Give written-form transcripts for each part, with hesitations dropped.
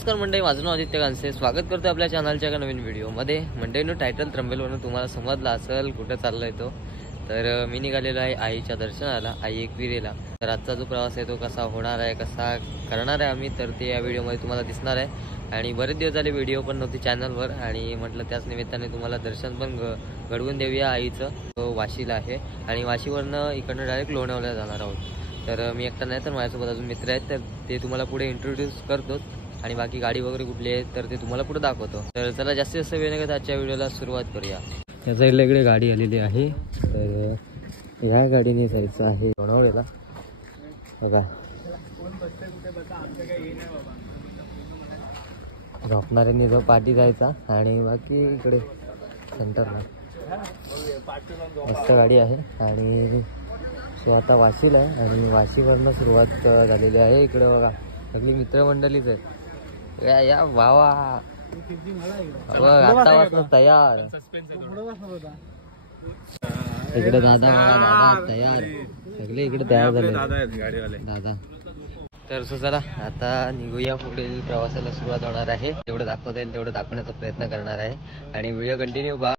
नमस्कार मंडळी, माझं नाव आदित्य कांसे. स्वागत करतो आपल्या चॅनलच्या एका नवीन व्हिडिओमध्ये. मंडळीनं टायटल थंबनेलवरून तुम्हाला समजला असेल कुठं चाललाय तो. तर मी निघालेलो आहे आईच्या दर्शनाला, आई एकविरेला. तर आजचा जो प्रवास आहे तो कसा होणार आहे, कसा करणार आहे आम्ही, तर ते या व्हिडिओमध्ये तुम्हाला दिसणार आहे. आणि बरेच दिवस झाले व्हिडिओ पण नव्हती चॅनलवर, आणि म्हटलं त्याच निमित्ताने तुम्हाला दर्शन पण घडवून देऊया आईचं. तो वाशीला आहे आणि वाशीवरनं इकडनं डायरेक्ट लोणावळ्याला जाणार आहोत. तर मी एकटा नाही, तर माझ्यासोबत अजून मित्र आहेत, तर ते तुम्हाला पुढे इंट्रोड्यूस करतोच. आणि बाकी गाडी वगैरे कुठली आहे तर ते तुम्हाला पुढे दाखवतो. तर चला जास्तीत जास्त वेळ नाही, आजच्या व्हिडिओला सुरुवात करूया. या साईडला इकडे गाडी आलेली आहे, तर ह्या गाडीने जायचं आहे लोणावळ्याला. बघा झोपणाऱ्यांनी जो पाठी जायचा, आणि बाकी इकडे सेंटरला मस्त गाडी आहे. आणि सो आता वाशीला आहे, आणि वाशीवरनं सुरुवात झालेली आहे. इकडे बघा सगळी मित्रमंडळीच आहे. या वावा आतापासून तयार. इकडे दादा दादा तयार, सगळे इकडे तयार झाले दादा. तर चला आता निघूया, पुढील प्रवासाला सुरुवात होणार आहे. जेवढं दाखवता येईल तेवढं दाखवण्याचा प्रयत्न करणार आहे, आणि व्हिडिओ कंटिन्यू बघा.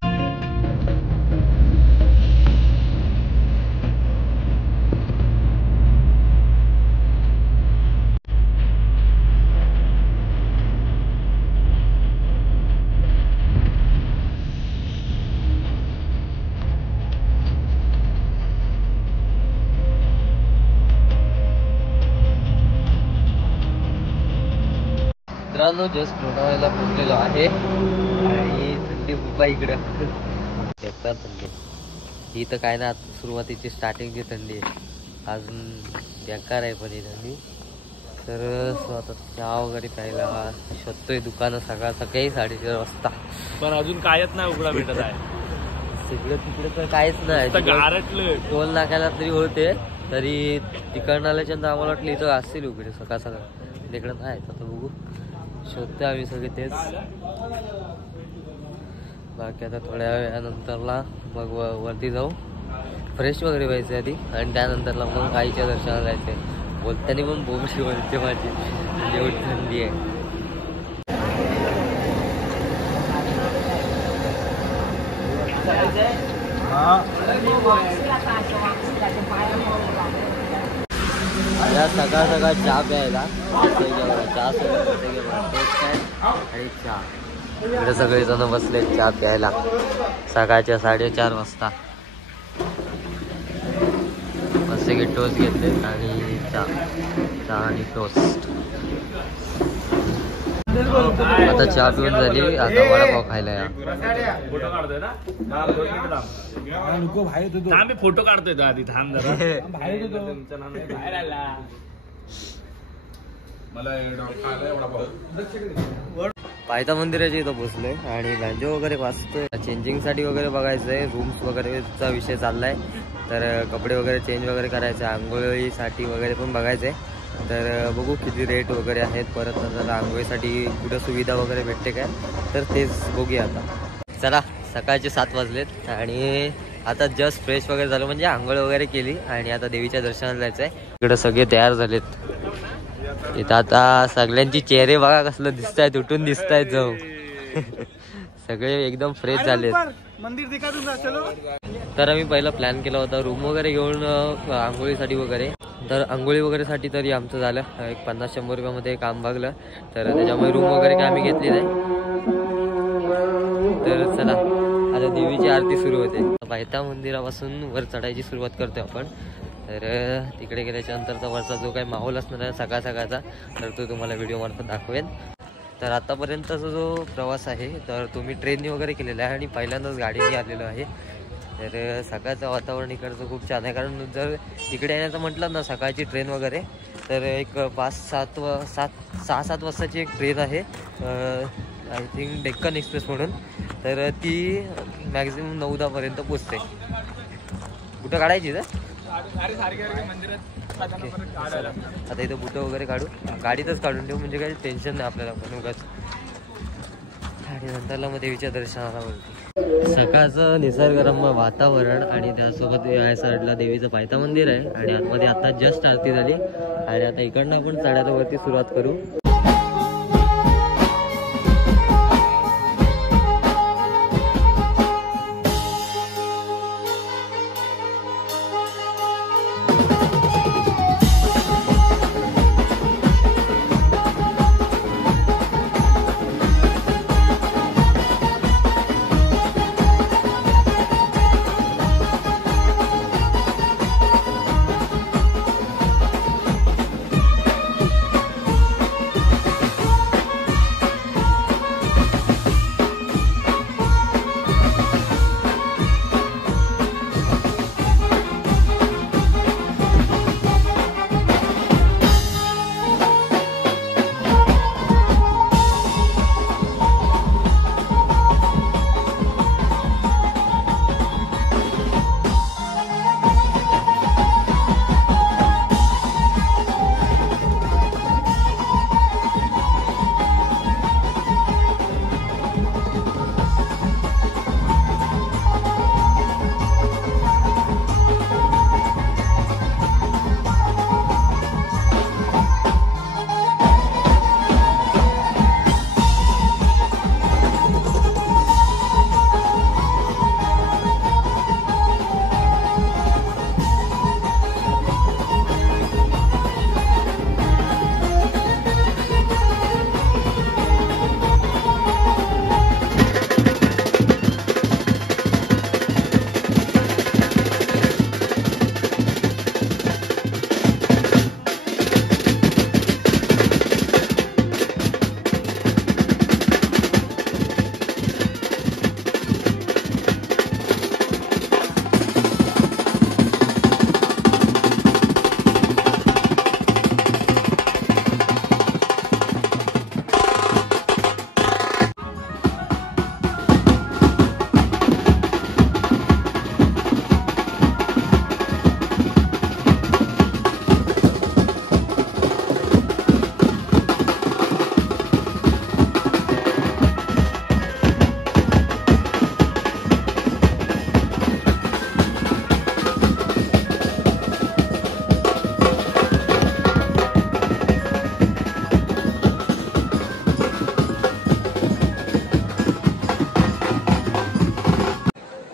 मित्रांनो, जस्ट लोणावळ्याला पोहोचलेलो आहे, आणि थंडी खूप आहे इकडं. बेकार थंडी ही तर काय ना, सुरुवातीची स्टार्टिंगची थंडी आहे, अजून बेकार आहे पण ही थंडी. तर आता चहा वगैरे प्यायला शोधतोय दुकानं सकाळी 4:30 वाजता, पण अजून कायच नाही उघडा भेटत आहे. तिकडे तर काहीच नाही. टोल नाक्याला तरी होते, तरी तिकडनं आल्याच्या आम्हाला वाटलं इथं असतील उघडे सकाळ. तिकडं नाही, आता बघू, शोधते आम्ही सगळे तेच. बाकी आता थोड्या वेळानंतरला मग वरती जाऊ, फ्रेश वगैरे व्हायचं आधी, आणि त्यानंतरला मग आईच्या दर्शनाला जायचंय. बोलताना पण बोबडी बोलते माझी, एवढी थंडी आहे. या सकाळ चहा प्यायला, चहा सोबत आणि चहा. इकडे सगळे जण बसले चहा प्यायला सकाळच्या 4:30 वाजता. मस्त की टोस्ट घेतले, आणि चहा आणि टोस्ट. आता चहा पिऊन झाली, आता वडापाव खायला या. फोटो काढतोय आधी, थांब जरा. पायथा मंदिराच्या इथं पोहोचलोय, आणि बँजो वगैरे वाचतोय. चेंजिंग साठी वगैरे बघायचंय, रूम्स वगैरेचा विषय चाललाय. तर कपडे वगैरे चेंज वगैरे करायचे, आंघोळीसाठी वगैरे पण बघायचंय. तर बघू किती रेट वगैरे आहेत. परत नंतर आंघोळीसाठी कुठं सुविधा वगैरे भेटते काय, तर तेच बघूया आता. चला, सकाळचे 7 वाजलेत, आणि आता जस्ट फ्रेश वगैरे झालं, म्हणजे आंघोळ वगैरे केली, आणि आता देवीच्या दर्शनाला जायचं आहे. इकडे सगळे तयार झालेत. इथं आता सगळ्यांची चेहरे बघा कसलं दिसत आहेत, उठून दिसत आहेत जाऊ. सगळे एकदम फ्रेश झालेत. तर आम्ही पहिला प्लॅन केला होता रूम वगैरे घेऊन आंघोळीसाठी वगैरे. तर आंघोळी वगैरे साठी तरी आमचं झालं एक 50-100 रुपयामध्ये काम भागलं. तर त्याच्यामुळे रूम वगैरे काय आम्ही घेतली नाही. तर चला आता देवीची आरती सुरू होते. पायथा मंदिरापासून वर चढायची सुरुवात करतोय आपण. तर तिकडे गेल्याच्या नंतरचा वरचा जो काही माहोल असणार आहे सकाळचा, तर तो तुम्हाला व्हिडिओमार्फत दाखवेन. तर आतापर्यंतचा जो प्रवास आहे तर तो मी ट्रेनने वगैरे केलेला आहे, आणि पहिल्यांदाच गाडीने आलेलो आहे. तर सकाळचं वातावरण इकडचं खूप छान आहे, कारण जर इकडे येण्याचं म्हटलं ना सकाळची ट्रेन वगैरे, तर एक 6-7 वाजताची एक ट्रेन आहे, आय थिंक डेक्कन एक्सप्रेस म्हणून. तर ती मॅक्झिमम 9-10 पर्यंत पोचते. कुठं काढायची तर आता इथं बुटं वगैरे काढू, गाडीतच काढून ठेवू, म्हणजे काही टेन्शन नाही आपल्याला पण उगाच. आणि नंतरला मग देवीच्या दर्शनाला बोलते. सकाळचं निसर्गरम्य वातावरण, आणि त्यासोबत या साईडला देवीचं पायथा मंदिर आहे, आणि आतमध्ये आता जस्ट आरती झाली, आणि आता इकडनं आपण चढायला वरती सुरुवात करू.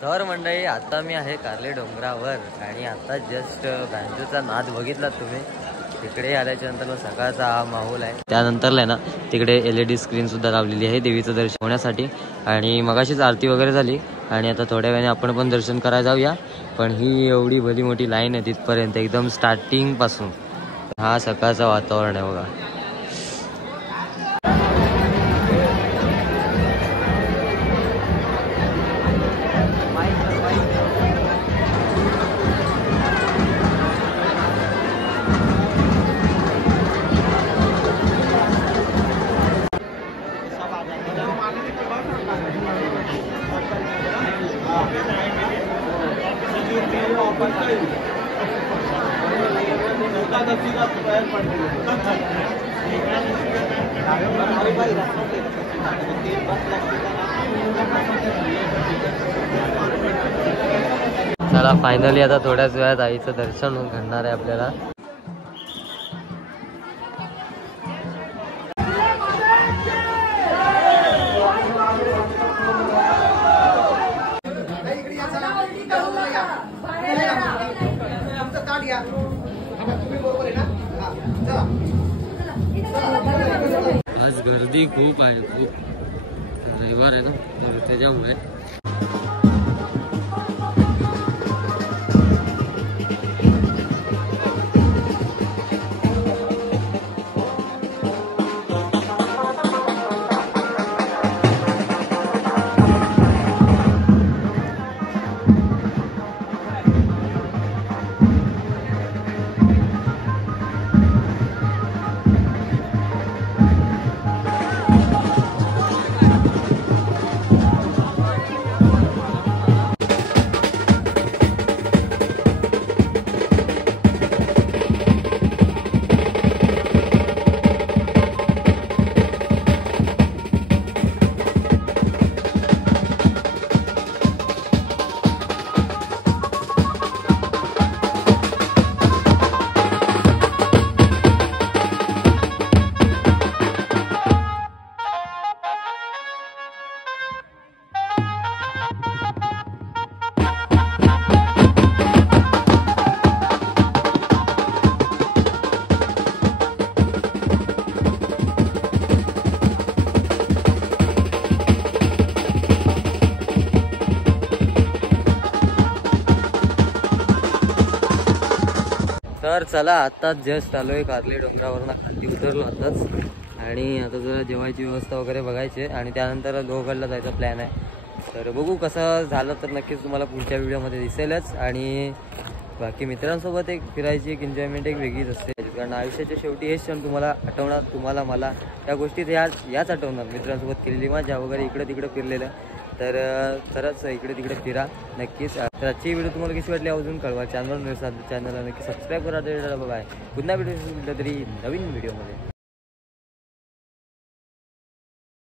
तर मंडळी आता मी आहे कारले डोंगरावर आणि आता जस्ट बँजोचा नाद बघितला तुम्ही. तिकडे आल्याच्या नंतर सकाळचा हा माहोल आहे. त्यानंतर आहे ना तिकडे LED स्क्रीन सुद्धा लावलेली आहे देवीचं दर्शन होण्यासाठी. आणि मगाशीच आरती वगैरे झाली आणि आता थोड्या वेळाने आपण पण दर्शन करायला जाऊया. पण ही एवढी भली मोठी लाईन आहे तिथपर्यंत एकदम स्टार्टिंग पासून. हा सकाळचं वातावरण आहे बघा. चला फायनली आता थोड्याच वेळात आईचं दर्शन घडणार आहे आपल्याला. आज गर्दी खूप आहे, खूप. रविवार आहे ना तर त्याच्यामुळे. तर चला आत्ताच जस्ट आलोय कारले डोंगरावरून खाली उतरलो आताच. आणि आता जरा जेवायची व्यवस्था वगैरे बघायची आणि त्यानंतर लोहगडला जायचा प्लॅन आहे. तर बघू कसं झालं तर नक्कीच तुम्हाला पुढच्या व्हिडिओमध्ये दिसेलच. आणि बाकी मित्रांसोबत एक फिरायची एक एन्जॉयमेंट एक वेगळीच असते. कारण आयुष्याच्या शेवटी हेच क्षण तुम्हाला आठवणार, तुम्हाला मला त्या गोष्टीत याच आठवणार. मित्रांसोबत केलेली मजा वगैरे इकडे तिकडे फिरलेलं. तर खरंच इकडे तिकडे फिरा नक्कीच. तर आजची व्हिडिओ तुम्हाला कशी वाटली अजून कळवा. चॅनलला नक्की सबस्क्राईब करा. बाय. पुन्हा व्हिडिओ तरी नवीन व्हिडिओमध्ये.